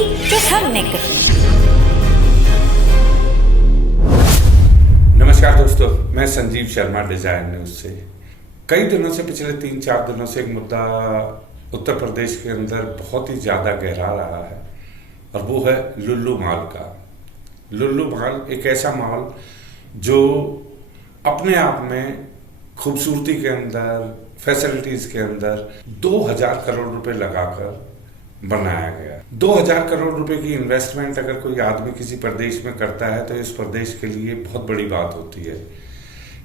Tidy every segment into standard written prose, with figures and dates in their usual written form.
जो हमने कही। नमस्कार दोस्तों, मैं संजीव शर्मा डिजायर न्यूज से। कई दिनों से, पिछले 3-4 दिनों से एक मुद्दा उत्तर प्रदेश के अंदर बहुत ही ज्यादा गहरा रहा है और वो है लुल्लू मॉल का। लुल्लू मॉल एक ऐसा मॉल जो अपने आप में खूबसूरती के अंदर, फैसिलिटीज के अंदर 2000 करोड़ रुपए लगाकर बनाया गया। 2000 करोड़ रुपए की इन्वेस्टमेंट अगर कोई आदमी किसी प्रदेश में करता है तो इस प्रदेश के लिए बहुत बड़ी बात होती है।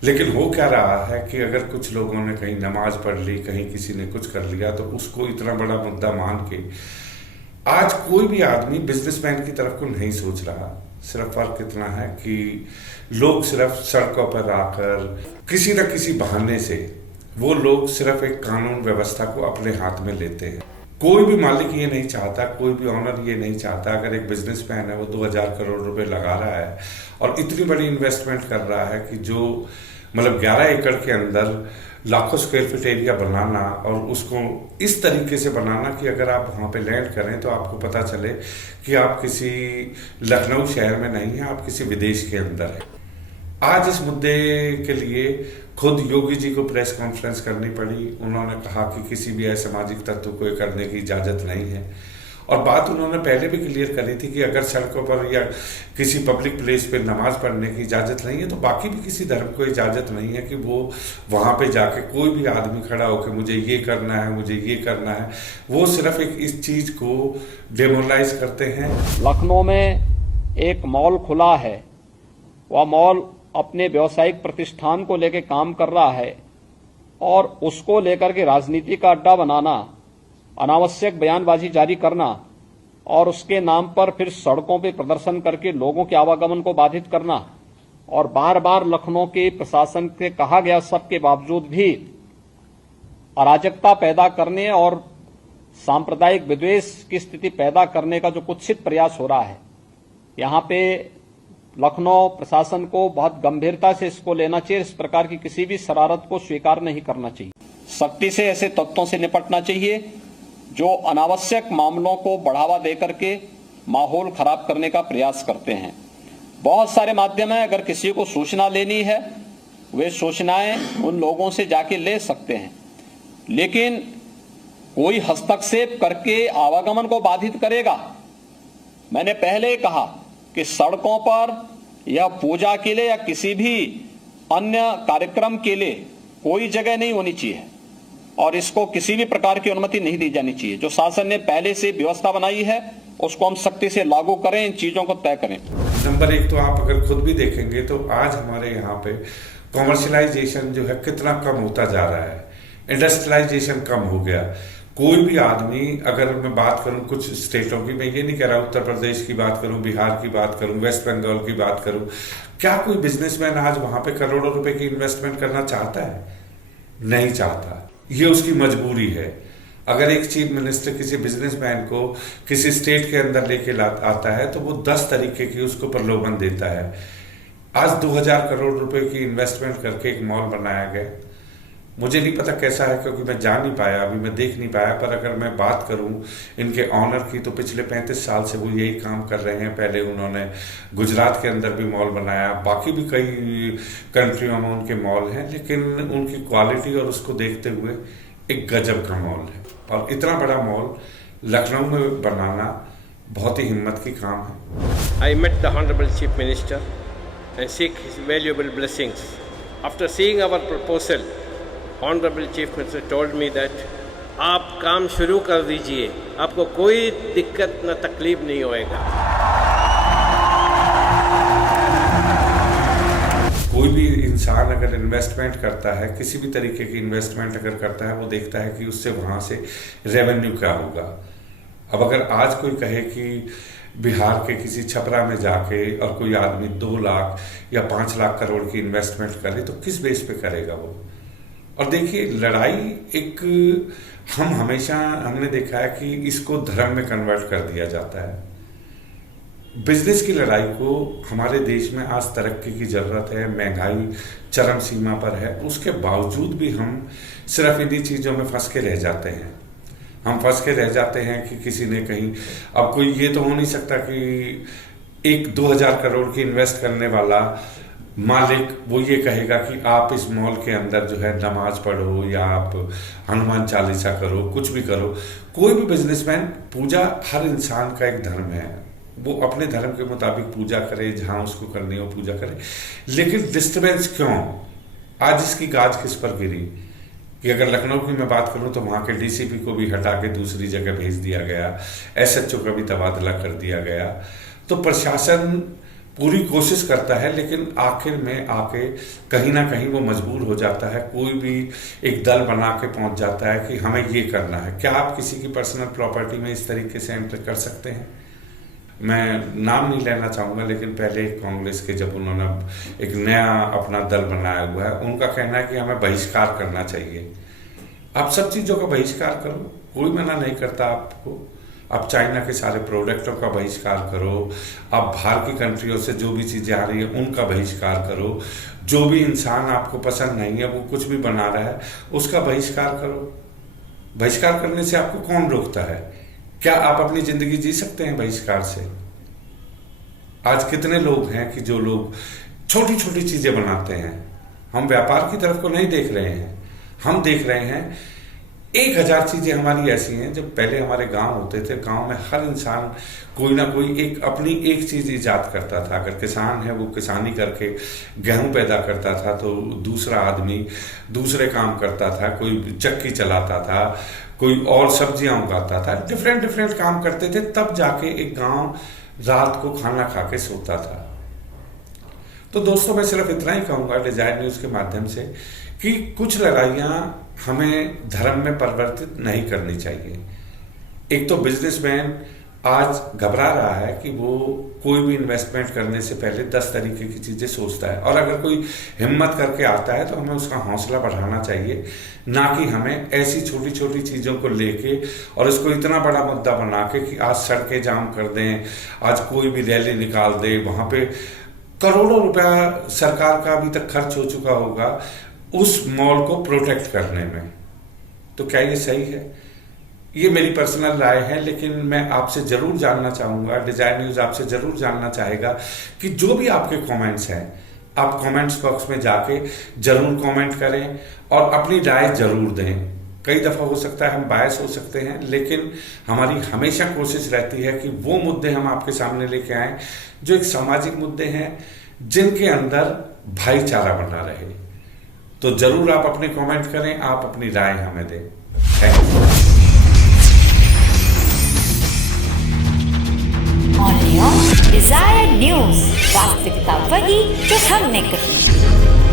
लेकिन हो क्या रहा है कि अगर कुछ लोगों ने कहीं नमाज पढ़ ली, कहीं किसी ने कुछ कर लिया, तो उसको इतना बड़ा मुद्दा मान के आज कोई भी आदमी बिजनेसमैन की तरफ को नहीं सोच रहा। सिर्फ फर्क इतना है कि लोग सिर्फ सड़कों पर आकर किसी न किसी बहाने से वो लोग सिर्फ एक कानून व्यवस्था को अपने हाथ में लेते हैं। कोई भी मालिक ये नहीं चाहता, कोई भी ऑनर ये नहीं चाहता, अगर एक बिजनेसमैन है वो 2000 करोड़ रुपए लगा रहा है और इतनी बड़ी इन्वेस्टमेंट कर रहा है कि जो मतलब 11 एकड़ के अंदर लाखों स्क्वायर फीट एरिया बनाना और उसको इस तरीके से बनाना कि अगर आप वहाँ पे लैंड करें तो आपको पता चले कि आप किसी लखनऊ शहर में नहीं है, आप किसी विदेश के अंदर है। आज इस मुद्दे के लिए खुद योगी जी को प्रेस कॉन्फ्रेंस करनी पड़ी। उन्होंने कहा कि किसी भी असामाजिक तत्व को ये करने की इजाजत नहीं है और बात उन्होंने पहले भी क्लियर करी थी कि अगर सड़कों पर या किसी पब्लिक प्लेस पे नमाज पढ़ने की इजाजत नहीं है तो बाकी भी किसी धर्म को इजाजत नहीं है कि वो वहां पे जाके कोई भी आदमी खड़ा होकर मुझे ये करना है, मुझे ये करना है। वो सिर्फ एक इस चीज को डेमोरलाइज करते हैं। लखनऊ में एक मॉल खुला है, वह मॉल अपने व्यावसायिक प्रतिष्ठान को लेकर काम कर रहा है और उसको लेकर के राजनीति का अड्डा बनाना, अनावश्यक बयानबाजी जारी करना और उसके नाम पर फिर सड़कों पर प्रदर्शन करके लोगों के आवागमन को बाधित करना और बार बार लखनऊ के प्रशासन से कहा गया सबके बावजूद भी अराजकता पैदा करने और सांप्रदायिक विद्वेष की स्थिति पैदा करने का जो कुत्सित प्रयास हो रहा है, यहाँ पे लखनऊ प्रशासन को बहुत गंभीरता से इसको लेना चाहिए। इस प्रकार की किसी भी शरारत को स्वीकार नहीं करना चाहिए। सख्ती से ऐसे तत्वों से निपटना चाहिए जो अनावश्यक मामलों को बढ़ावा देकर के माहौल खराब करने का प्रयास करते हैं। बहुत सारे माध्यम हैं, अगर किसी को सूचना लेनी है वे सूचनाएं उन लोगों से जाके ले सकते हैं, लेकिन कोई हस्तक्षेप करके आवागमन को बाधित करेगा। मैंने पहले कहा कि सड़कों पर या पूजा के लिए या किसी भी अन्य कार्यक्रम के लिए कोई जगह नहीं होनी चाहिए और इसको किसी भी प्रकार की अनुमति नहीं दी जानी चाहिए। जो शासन ने पहले से व्यवस्था बनाई है उसको हम सख्ती से लागू करें, इन चीजों को तय करें। नंबर एक तो आप अगर खुद भी देखेंगे तो आज हमारे यहाँ पे कॉमर्शलाइजेशन जो है कितना कम होता जा रहा है, इंडस्ट्रियलाइजेशन कम हो गया। कोई भी आदमी, अगर मैं बात करूं कुछ स्टेटों की, मैं ये नहीं कह रहा उत्तर प्रदेश की बात करूं, बिहार की बात करूं, वेस्ट बंगाल की बात करूं, क्या कोई बिजनेसमैन आज वहां पे करोड़ों रुपए की इन्वेस्टमेंट करना चाहता है? नहीं चाहता। ये उसकी मजबूरी है। अगर एक चीफ मिनिस्टर किसी बिजनेसमैन को किसी स्टेट के अंदर लेके आता है तो वो 10 तरीके की उसको प्रलोभन देता है। आज 2000 करोड़ रुपए की इन्वेस्टमेंट करके एक मॉल बनाया गया। मुझे नहीं पता कैसा है क्योंकि मैं जा नहीं पाया, अभी मैं देख नहीं पाया, पर अगर मैं बात करूं इनके ऑनर की तो पिछले 35 साल से वो यही काम कर रहे हैं। पहले उन्होंने गुजरात के अंदर भी मॉल बनाया, बाकी भी कई कंट्रियों में उनके मॉल हैं, लेकिन उनकी क्वालिटी और उसको देखते हुए एक गजब का मॉल है। और इतना बड़ा मॉल लखनऊ में बनाना बहुत ही हिम्मत की काम है। I met the Honorable Chief Minister and seek his valuable blessings. After seeing our proposal, Honorable Chief Minister told me that आप काम शुरू कर दीजिए, आपको कोई दिक्कत न तकलीफ नहीं होएगा। कोई भी इंसान अगर इन्वेस्टमेंट करता है, किसी भी तरीके की इन्वेस्टमेंट अगर करता है, वो देखता है कि उससे वहां से रेवेन्यू क्या होगा। अब अगर आज कोई कहे कि बिहार के किसी छपरा में जाके और कोई आदमी 2 लाख या 5 लाख करोड़ की इन्वेस्टमेंट करे तो किस बेस पे करेगा वो? और देखिए, लड़ाई एक हमने देखा है कि इसको धर्म में कन्वर्ट कर दिया जाता है। बिजनेस की लड़ाई को हमारे देश में आज तरक्की की जरूरत है, महंगाई चरम सीमा पर है, उसके बावजूद भी हम सिर्फ इन्हीं चीजों में फंस के रह जाते हैं। हम फंस के रह जाते हैं कि किसी ने कहीं, अब कोई ये तो हो नहीं सकता कि एक 2000 करोड़ की इन्वेस्ट करने वाला मालिक वो ये कहेगा कि आप इस मॉल के अंदर जो है नमाज पढ़ो या आप हनुमान चालीसा करो, कुछ भी करो। कोई भी बिजनेसमैन, पूजा हर इंसान का एक धर्म है, वो अपने धर्म के मुताबिक पूजा करे, जहाँ उसको करनी हो पूजा करे। लेकिन डिस्टर्बेंस क्यों? आज इसकी गाज किस पर गिरी कि अगर लखनऊ की मैं बात करूं तो वहाँ के डीसीपी को भी हटा के दूसरी जगह भेज दिया गया, एसएचओ का भी तबादला कर दिया गया। तो प्रशासन पूरी कोशिश करता है, लेकिन आखिर में आके कहीं ना कहीं वो मजबूर हो जाता है। कोई भी एक दल बना के पहुंच जाता है कि हमें ये करना है। क्या आप किसी की पर्सनल प्रॉपर्टी में इस तरीके से एंटर कर सकते हैं? मैं नाम नहीं लेना चाहूँगा, लेकिन पहले कांग्रेस के जब उन्होंने एक नया अपना दल बनाया हुआ है, उनका कहना है कि हमें बहिष्कार करना चाहिए। आप सब चीज़ों का बहिष्कार करो, कोई मना नहीं करता आपको। आप चाइना के सारे प्रोडक्टों का बहिष्कार करो, आप बाहर की कंट्रियों से जो भी चीज़ें आ रही है उनका बहिष्कार करो। जो भी इंसान आपको पसंद नहीं है, वो कुछ भी बना रहा है, उसका बहिष्कार करो। बहिष्कार करने से आपको कौन रोकता है? क्या आप अपनी जिंदगी जी सकते हैं बहिष्कार से? आज कितने लोग हैं कि जो लोग छोटी छोटी चीजें बनाते हैं। हम व्यापार की तरफ को नहीं देख रहे हैं, हम देख रहे हैं 1000 चीजें हमारी ऐसी हैं। जब पहले हमारे गांव होते थे, गांव में हर इंसान कोई ना कोई एक अपनी एक चीज ईजाद करता था। अगर किसान है वो किसानी करके गेहूं पैदा करता था, तो दूसरा आदमी दूसरे काम करता था, कोई चक्की चलाता था, कोई और सब्जियां उगाता था, डिफरेंट काम करते थे। तब जाके एक गांव रात को खाना खा के सोता था। तो दोस्तों, मैं सिर्फ इतना ही कहूंगा डिजायर न्यूज के माध्यम से कि कुछ लड़ाइयां हमें धर्म में परिवर्तित नहीं करनी चाहिए। एक तो बिजनेसमैन आज घबरा रहा है कि वो कोई भी इन्वेस्टमेंट करने से पहले 10 तरीके की चीजें सोचता है, और अगर कोई हिम्मत करके आता है तो हमें उसका हौसला बढ़ाना चाहिए, ना कि हमें ऐसी छोटी छोटी चीजों को लेके और इसको इतना बड़ा मुद्दा बना के कि आज सड़कें जाम कर दें, आज कोई भी रैली निकाल दे, वहां पे करोड़ों रुपया सरकार का अभी तक खर्च हो चुका होगा उस मॉल को प्रोटेक्ट करने में। तो क्या ये सही है? ये मेरी पर्सनल राय है, लेकिन मैं आपसे जरूर जानना चाहूंगा, डिजायर न्यूज आपसे जरूर जानना चाहेगा कि जो भी आपके कमेंट्स हैं, आप कमेंट्स बॉक्स में जाके जरूर कमेंट करें और अपनी राय जरूर दें। कई दफा हो सकता है हम बायस हो सकते हैं, लेकिन हमारी हमेशा कोशिश रहती है कि वो मुद्दे हम आपके सामने लेके आएं जो एक सामाजिक मुद्दे हैं, जिनके अंदर भाईचारा बना रहे। तो जरूर आप अपने कमेंट करें, आप अपनी राय हमें दें। Thank you. डिजायर न्यूज, वास्तविकता वही जो हमने कही।